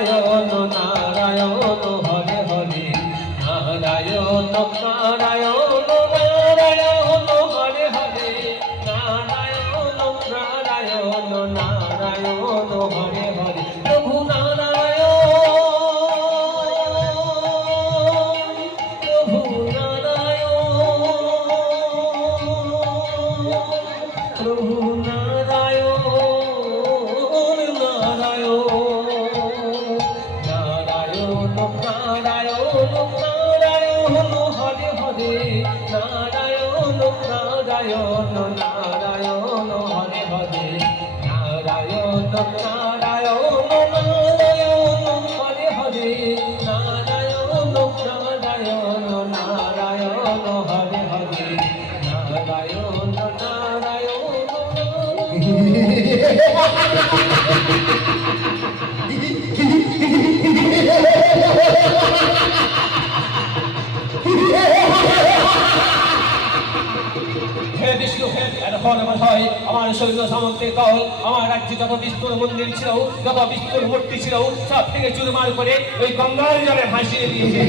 নারায়ণ নারায়ণ হরে হরে নারায়ণ নারায়ণ নারায়ণ হরে হরে নারায়ণ নারায়ণ নারায়ণ হরে হরে প্রভু নারায়ণ প্রভু নারায়ণ প্রভু নারায়ণ নারায়ণ নারায়ণ নারায়ণ হরে হরে নারায়ণ নারায়ণ নারায়ণ হরে হরে নারায়ণ নারায়ণ নারায়ণ হরে হরে নারায়ণ নারায়ণ নারায়ণ হরে হরে নারায়ণ হে বিষ্ণু এতক্ষণ আমার হয় আমার সৈন্য সামন্তের দল আমার রাজ্যে যত বিষ্ণুর মন্দির ছিল যত বিষ্ণুর মূর্তি ছিল সব থেকে চুরমার করে ওই গঙ্গার জলে ভাসিয়ে দিয়েছে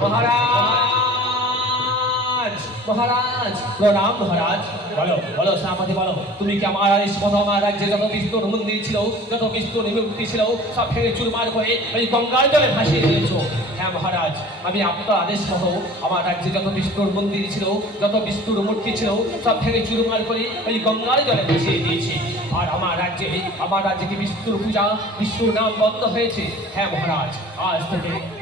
মহারাজ মহারাজ প্রণাম মহারাজ বলো বলো সেনাপতি বলো তুমি কি আমার আদেশ মতো আমার রাজ্যে যত বিষ্ণুর মন্দির ছিল যত বিষ্ণুর মূর্তি ছিল সব ভেঙে চুরমার করে ওই গঙ্গার জলে ভাসিয়ে দিয়েছো হ্যাঁ মহারাজ আমি আপনার আদেশ মতো আমার রাজ্যে যত বিষ্ণুর মন্দির ছিল যত বিষ্ণুর মূর্তি ছিল সব ভেঙে চুরমার করে ওই গঙ্গার জলে ভাসিয়ে দিয়েছি আর আমার রাজ্যে কি বিষ্ণুর পূজা বিষ্ণুর নাম বন্ধ হয়েছে হ্যাঁ মহারাজ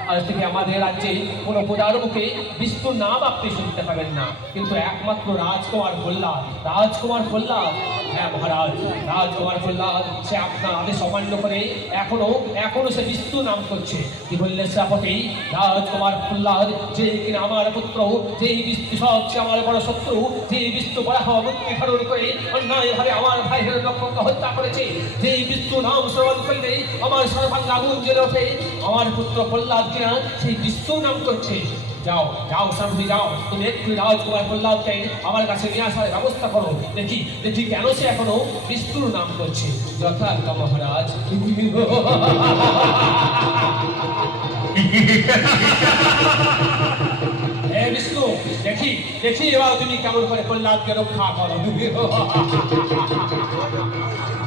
আজ থেকে আমাদের রাজ্যে কোনো পূজার মুখে বিষ্ণুর নাম আপনি শুনতে পাবেন না কিন্তু একমাত্র রাজকুমার প্রহ্লাদ হ্যাঁ মহারাজ রাজকুমার প্রহ্লাদ সে আপনার আদেশ অমান্য করে এখনো সে বিষ্ণু নাম করছে কি বললে সেনাপতি রাজকুমার প্রহ্লাদ যে কিনা আমার পুত্র যেই বিষ্ণু সবচেয়ে আমার বড় শত্রু যেই বিষ্ণু বরাহ মূর্তি ধারণ করে অন্যায়ভাবে আমার ভাইয়ের লক্ষ্যকে হত্যা করেছে যেই বিষ্ণু নাম শ্রবণ করলে আমার সর্বাঙ্গ আগুন জ্বলে ওঠে আমার পুত্র প্রহ্লাদ কিনা সেই বিষ্ণু নাম করছে যাও যাও সামনে যাও তুমি একটু রাজকুমার প্রহ্লাদকে আমার কাছে নিয়ে আসার ব্যবস্থা করো দেখি কেন সে এখনো বিষ্ণুর নাম করছে যথার্থ মহারাজ হে বিষ্ণু দেখি এবার তুমি কেমন করে প্রহ্লাদকে রক্ষা করো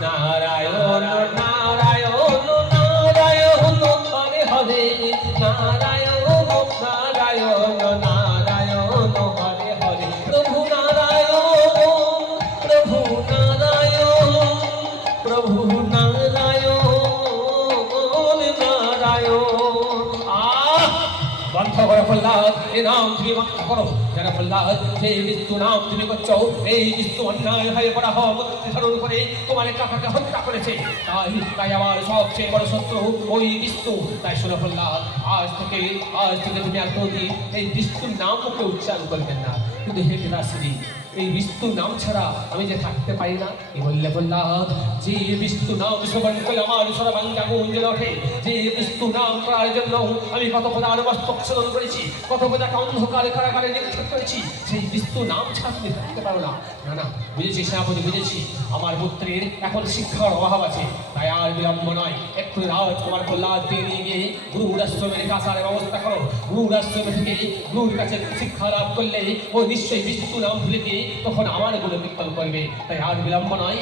নারায়ণ নারায়ণ নারায়ণ হরে হরে নারায়ণ নারায়ণ নারায়ণ হরে হরে প্রভু নারায়ণ প্রভু নারায়ণ প্রভু নারায়ণ নারায়ণ বন্ধ করো প্রহ্লাদ এই নাম তুমি বন্ধ করো যেন প্রহ্লাদ যে বিষ্ণু নাম তুমি করছো এই বিষ্ণু অন্যায় হয়ে পড়া মূর্তি ধারণ করে তোমার কাকাকে হত্যা করেছে তাই আমার সবচেয়ে বড় শত্রু ওই বিষ্ণু তাই শোনো প্রহ্লাদ আজ থেকে তুমি আর কোনদিন এই বিষ্ণুর নাম মুখে উচ্চারণ করবেন না কিন্তু হে পিতাশ্রী এই বিষ্ণু নাম ছাড়া আমি যে থাকতে পারি না এই বললে প্রহ্লাদ যে বিষ্ণু নাম শ্রবণ করলে আমার সর্বাঙ্গে আগুন জ্বলে ওঠে যে বিষ্ণু নাম করার জন্য আমি কত প্রধান মস্তক ছেদন করেছি কত প্রজাকে অন্ধকারে কারাগারে নিক্ষেপ করেছি সেই বিষ্ণু নাম ছাড়া তুমি থাকতে পারো না না বুঝেছি সেনাপতি বুঝেছি আমার পুত্রের এখন শিক্ষার অভাব আছে তাই আর বিলম্ব নয় একটু রাজকুমার প্রহ্লাদকে নিয়ে গিয়ে গুরুর আশ্রমে আসার ব্যবস্থা করো গুরুর আশ্রমে থেকে গুরুর কাছে শিক্ষা লাভ করলে ও নিশ্চয়ই বিষ্ণু নাম ভুলে গিয়ে তখন আমার গুলো কীর্তন করবে তাই আর বিলম্ব নয়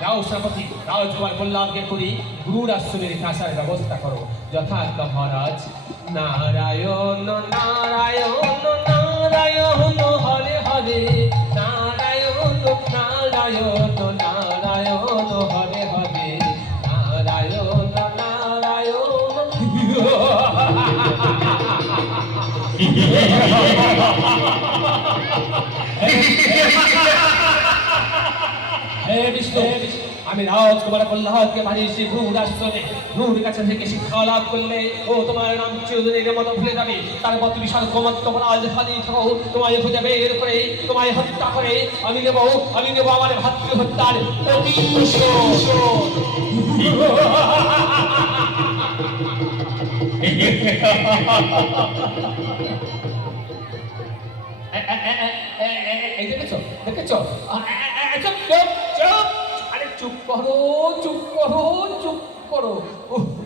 যাও সেনাপতি রাজকুমার প্রহ্লাদকে করে গুরুর আশ্রমে রেখে আসার ব্যবস্থা করো যথার্থ মহারাজ নারায়ণ নারায়ণ নারায়ণ হরে হরে নারায়ণ নারায়ণ নারায়ণ হরে হরে নারায়ণ নারায়ণ হে বিষ্ণু আমি রাজকুমার প্রহ্লাদকে পাঠিয়েছি গুরুর আশ্রমে গুরুর কাছে থেকে শিক্ষা লাভ করলে ও তোমার নাম চিরদিনের মতো ভুলে যাবে তারপর তুমি সার্বভৌমত্ব রাজ খালি থাকো তোমায় খুঁজে বের করে তোমায় হত্যা করে আমি নেব আমার ভাতৃ হত্যার এই দেখেছো চুপ চুপ চুপ, আরে চুপ করো চুপ করো চুপ করো।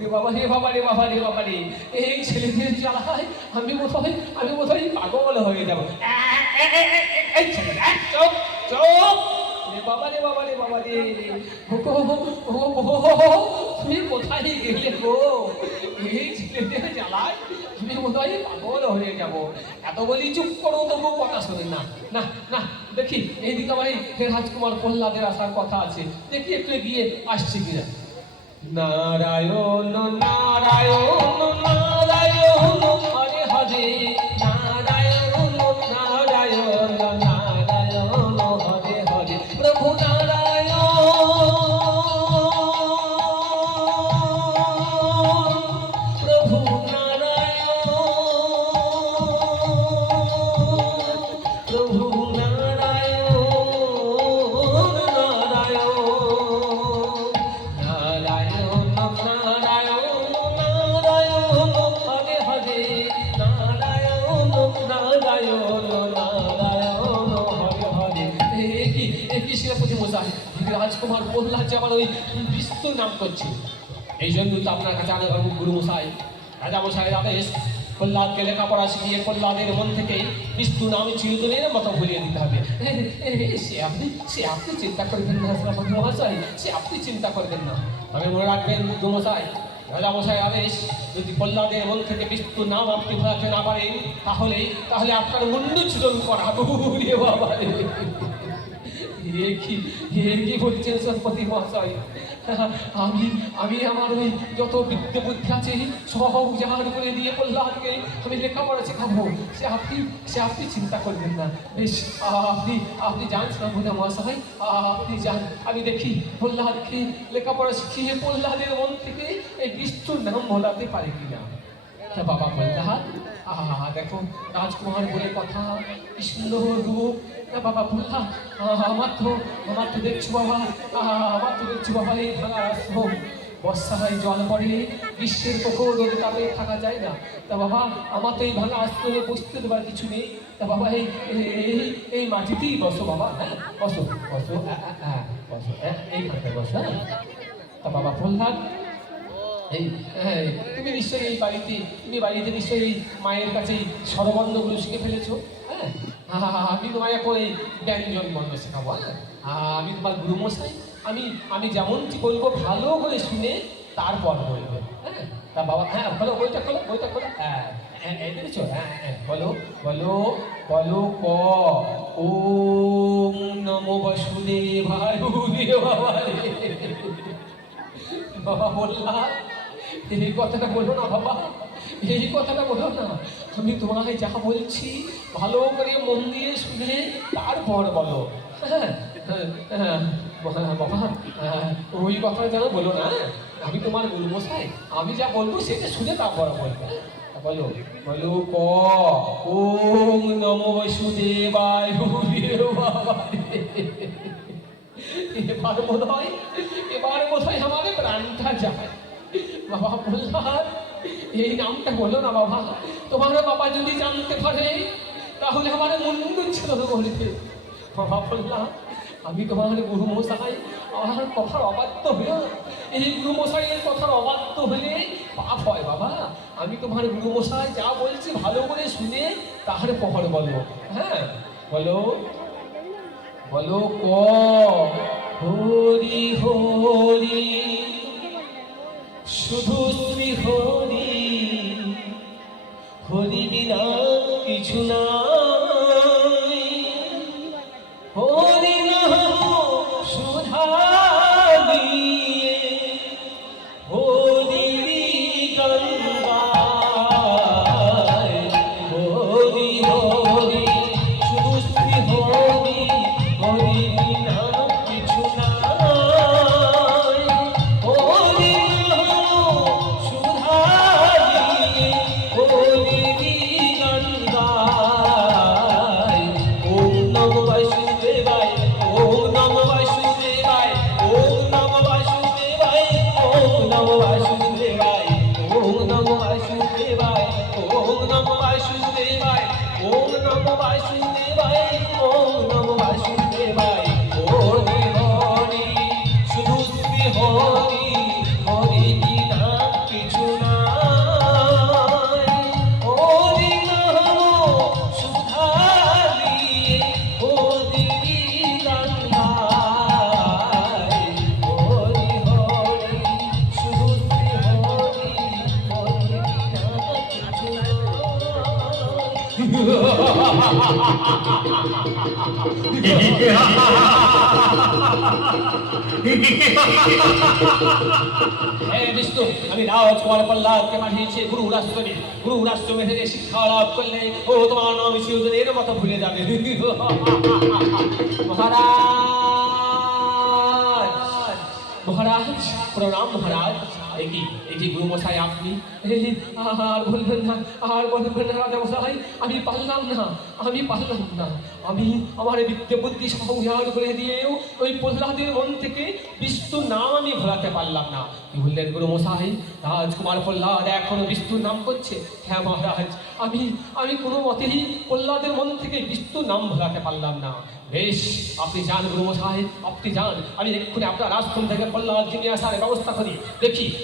রে বাবা রে বাবা রে বাবা রে বাবা রে, এই ছেলেদের জ্বালায় আমি বোধহয় পাগল হয়ে যাবো। এই ছেলে চুপ চুপ, রে বাবা রে বাবা রে বাবা রে, তুমি কোথায় গেলে গো? এই ছেলেদের জ্বালায় আমি বোধহয় পাগল হয়ে যাব। এত বলি চুপ করো, তবু কথা শোনেন না। না না, দেখি এইদিকে ভাই রাজকুমার প্রহ্লাদের আসার কথা আছে, দেখি একটু গিয়ে আসছে কিনা। নারায়ণ নারায়ণ নারায়ণ হরে হরে, নারায়ণ নারায়ণ নারায়ণ হরে হরে, প্রভু নারায়ণ প্রভু নারায়ণ প্রভু নারায়ণ নারায়ণ নারায়ণ নারায়ণ হরে হরে, নারায়ণ নারায়ণ নারায়ণ হরে হরে। কি সেনাপতি মশাই, রাজকুমার প্রহ্লাদ যে আবার ওই বিষ্ণু নাম করছে, এই জন্য তো আপনার কাছে আনে গুরু মশাই। রাজা মশাইয়ের আদেশ, প্রহ্লাদকে লেখাপড়া শিখিয়ে প্রহ্লাদের মন থেকে বিষ্ণু নাম চিরদিনের মতো ভুলিয়ে দিতে হবে। সে আপনি চিন্তা করবেন না সেনাপতি মহাশয়, সে আপনি চিন্তা করবেন না। তবে মনে রাখবেন গুরু মশাই, রাজা মশাই আদেশ, যদি প্রহ্লাদের মন থেকে বিষ্ণু নাম আপনি ভোলাতে না পারেন, তাহলে আপনার মুন্ডু ছিদন করা। রে বাবা রে, কি বলছেন সেনাপতি মহাশয়? আমি আমার ওই যত বিদ্যে বুদ্ধি আছে সব উজাড় করে দিয়ে প্রহ্লাদকে আমি লেখাপড়া শেখাবো। সে আপনি চিন্তা করবেন না। বেশ, আপনি যান সেনাপতি মহাশয়, আপনি যান। আমি দেখি প্রহ্লাদকে লেখাপড়া শিখিয়ে প্রহ্লাদের মন থেকে এই বিষ্ণুর নাম ভোলাতে পারে কিনা। বাবা প্রহ্লাদ, দেখো রাজকুমার বলে কথা, কি সুন্দর রূপ। বাবা প্রহ্লাদ, আমার তো দেখছো বাবা, এই ভাঙা আশ্রম, বর্ষায় জল পড়ে, গ্রীষ্মের প্রখর রোদে তাপে থাকা যায় না। তা বাবা, আমার তো এই ভাঙা আশ্রমে বসতে দেবার কিছু নেই। তা বাবা এই মাটিতেই বসো বাবা, হ্যাঁ বসো বসো বসো, এইখানটায় বসো। হ্যাঁ, তা বাবা প্রহ্লাদ, তুমি নিশ্চয়ই বাড়িতে নিশ্চয়ই মায়ের কাছে স্বরবর্ণগুলো শিখে ফেলেছো। হ্যাঁ, আমি তোমায় এখন এই ব্যঞ্জন বর্ণ শেখাবো। হ্যাঁ, আমি তোমার গুরুমশাই, আমি যেমনটি বলবো ভালো করে শুনে তারপর বলবে। হ্যাঁ, তা বাবা, হ্যাঁ বলো, বইটা খোলো। হ্যাঁ এই দেখেছো, বলো বলো বলো, ক ওম নমো বাসুদেবায়। বাবা বললাম, এই কথাটা বলো না বাবা, এই কথাটা বলো না। আমি তোমায় যা বলছি ভালো করে মন দিয়ে শুনে তারপর বলো। হ্যাঁ বাবা, ওই কথা যেন বলো না। আমি তোমার গুরু মশাই, আমি যা বলবো সেটা শুনে তারপর বলবে। বলো বলো, ক ওম নমো বাসুদেবায়। এবার বোধহয় আমাদের প্রাণটা যায়। বাবা বললাম, এই নামটা বলো না বাবা, তোমার বাবা যদি জানতে পারে তাহলে আমার মুন্ডু ছিল বলবে। বাবা বললাম, আমি তোমার গুরু মশাই, আমার কথার অবাধ্য হলো। এই গুরু মশাইয়ের কথার অবাধ্য হলে পাপ হয় বাবা। আমি তোমার গুরু মশাই যা বলছি ভালো করে শুনে তাহার পর বলো। হ্যাঁ বলো বলো, ক হরি হরি, শুধু শ্রী হরি, হরি বিনা কিছু নাই। হরি নাম সুধা দিয়ে হরি গঙ্গায়, হরি হরি শুধু শ্রী হরি, হরি বিনা কিছু নাই। হরি নাম সুধা দিয়ে হরি গঙ্গায়, ওম নমো বাসুদেবায়। বিষ্ণু, আমি রাজকুমার প্রহ্লাদকে পাঠিয়েছি গুরু রাষ্ট্রমে। গুরু রাষ্ট্রমে থেকে শিক্ষা লাভ করলে ও তোমার নাম শিশুদের মতো ভুলে যাবে। মহারাজ, মহারাজ, প্রণাম মহারাজ। এটি গুরু মশাই আপনি? আর বলবেন না, আর বলবেন না রাজা মশাই, আমি পারলাম না। আমি আমার বিদ্যে বুদ্ধি সংহার করে দিয়েও ওই প্রহ্লাদের মন থেকে বিষ্ণুর নাম আমি ভোলাতে পারলাম না। কি বললেন গুরু মশাই? রাজকুমার প্রহ্লাদ এখনো বিষ্ণুর নাম করছে? হ্যাঁ মহারাজ, আমি কোনো মতেই প্রহ্লাদের মন থেকে বিষ্ণুর নাম ভোলাতে পারলাম না। বেশ, আপনি যান গুরু মশাই, আপনি যান। আমি এক্ষুনি আপনার আশ্রম থেকে প্রহ্লাদকে নিয়ে আসার ব্যবস্থা করি।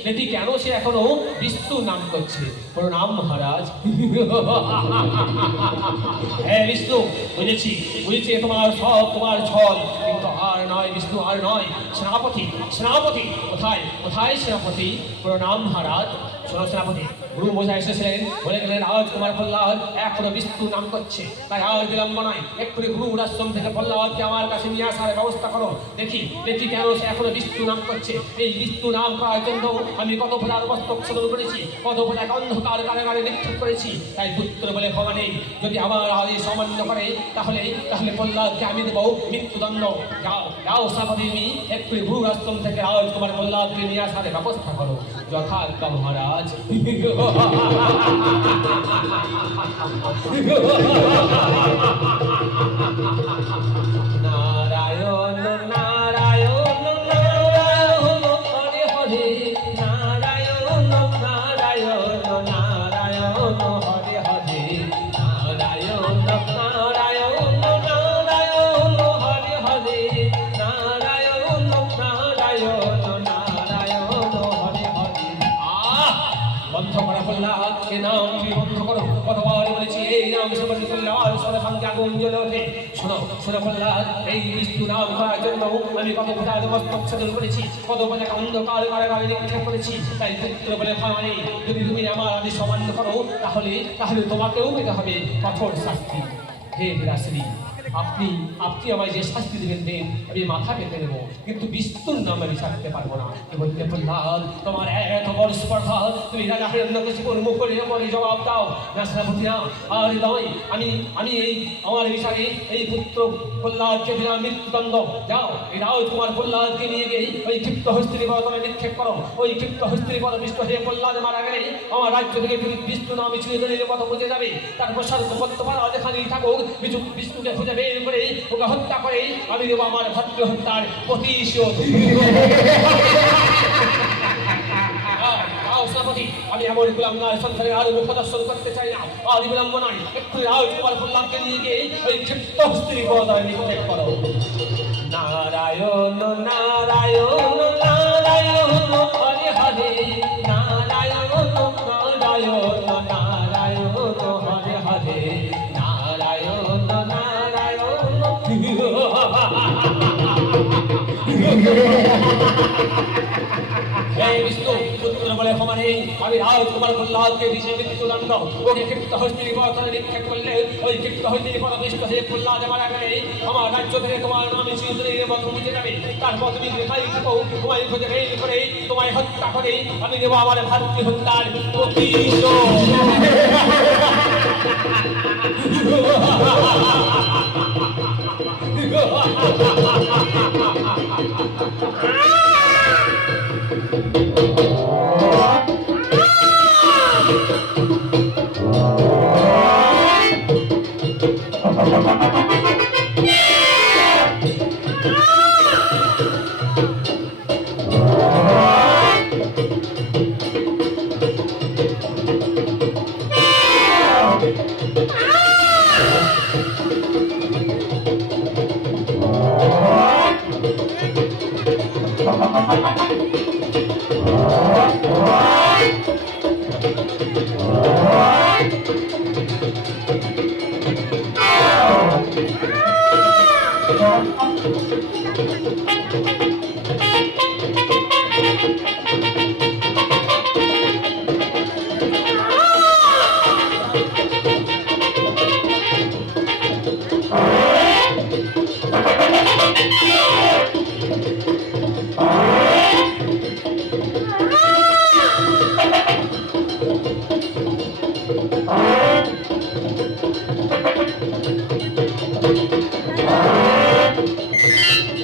দেখি কেন সে এখনো বিষ্ণু নাম করছে। প্রণাম মহারাজ। হ্যাঁ বিষ্ণু, বুঝেছি তোমার সব তোমার ছল, কিন্তু আর নয় বিষ্ণু, আর নয়। সেনাপতি কোথায় সেনাপতি? প্রণাম মহারাজ। শোনো সেনাপতি, গুরু মশাই এসেছিলেন, বলে গেলেন রাজকুমার প্রহ্লাদ এখনো বিষ্ণু নাম করছে। তাই আর বিলম্ব নয়, এক্ষুনি গুরু আশ্রম থেকে প্রহ্লাদকে আমার কাছে নিয়ে আসার ব্যবস্থা করো। দেখি কেন সে এখনো বিষ্ণু নাম করছে। এই বিষ্ণু নাম করার জন্য আমি কত প্রজার মস্তক ছেদন করেছি, কত প্রজাকে অন্ধকার কারাগারে নিক্ষেপ করেছি। তাই পুত্র বলে ক্ষমা নেই। যদি আমার আদেশ অমান্য করে তাহলে প্রহ্লাদকে আমি দেবো মৃত্যুদণ্ড। যাও সেনাপতি, এক্ষুনি গুরু আশ্রম থেকে রাজকুমার প্রহ্লাদকে নিয়ে আসার ব্যবস্থা করো। যথাজ্ঞা মহারাজ। নারায়ণ নারায়ণ নারায়ণ হরে হরে, নারায়ণ নারায়ণ নারায়ণ হরে হরে, নারায়ণ নারায়ণ নারায়ণ হরে হরে, নারায়ণ নারায়ণ নারায়ণ হরে হরে। বন্ধ করা প্রহ্লাদ, এ নাম তুমি বন্ধ করো। কতবার বলেছি এই নাম সেবন করলে আর সর্বাঙ্গে আগুন জ্বলে ওঠে। শোনো প্রহ্লাদ, এই বিষ্ণু নাম করার জন্য আমি কত প্রজার মস্তক ছেদন করেছি, কত প্রজাকে অন্ধকার কারাগারে নিক্ষেপ করেছি। তাই পুত্র বলে ক্ষমা নেই। যদি তুমি আমার আদেশ অমান্য করো তাহলে তোমাকেও পেতে হবে কঠোর শাস্তি। হে বিরাশ্রী, আপনি আমায় যে শাস্তি দেবেন আমি মাথা পেতে নেবো, কিন্তু বিষ্ণুর নাম আমি ছাড়তে পারবো না। বলতে প্রহ্লাদ, তোমার এত বড় স্পর্ধা, তুমি রাজা হিরণ্যকশিপুর মুখ করে জবাব দাও না সেনাপতি না। আর নয়, আমি এই আমার বিচারে এই পুত্র প্রহ্লাদকে দিলাম মৃত্যুদণ্ড। যাও, এই রাজকুমার প্রহ্লাদকে নিয়ে গিয়ে ওই ক্ষিপ্ত হস্তির পদমে নিক্ষেপ করো। ওই ক্ষিপ্ত হস্তির পদ বিষ্ণু হয়ে প্রহ্লাদ মারা গেলে আমার রাজ্য থেকে বিষ্ণু নামে চিরদিনের মতো বুঝে যাবে। তারপর সর্বপত্তপাল যেখানেই থাকুক বিষ্ণুকে খুঁজে বের করে ওকে হত্যা করে আমি দেবো আমার ভাতৃ হত্যার প্রতিশোধ। আমি এমন গোলাম নয়, সংসারের আরো মুখ দর্শন করতে চাই না। আর বিলম্ব নয়, একটু রাজকুমার প্রহ্লাদকে নিয়ে গিয়ে ওই ক্ষিপ্ত হস্তির পদমে নিক্ষেপ করো। নারায়ণ নারায়ণ নারায়ণ হরে হরে, নারায়ণ নারায়ণ নারায়ণ হরে হরে, নারায়ণ নারায়ণ। হে বিষ্ণু, পুত্র বলে ক্ষমা নেই। আমি রাজকুমার প্রহ্লাদকে দিশে মৃত্যুদণ্ড। ওকে ক্ষিপ্ত হস্তির পদমে নিক্ষেপ করলে ওই ক্ষিপ্ত হস্তির পদ বিষ্ণু হয়ে প্রহ্লাদ মারা গেলে আমার রাজ্য থেকে তোমার নামে চিরদিনের মতো মুছে যাবে। তারপর তুমি যেখানেই থাকো তোমায় খুঁজে বের করে তোমায় হত্যা করে আমি দেবো আমার ভাতৃ হত্যার প্রতিশোধ।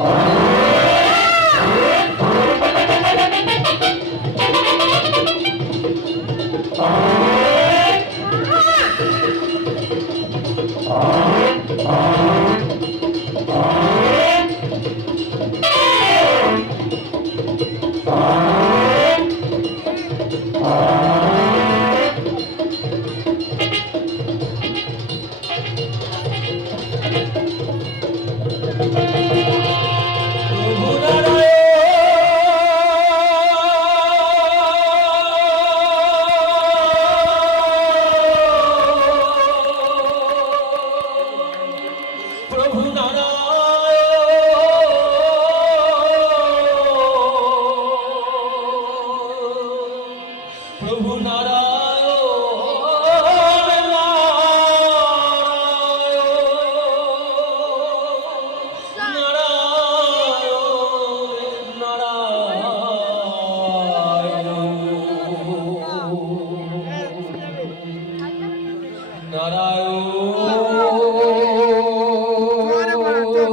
অনেক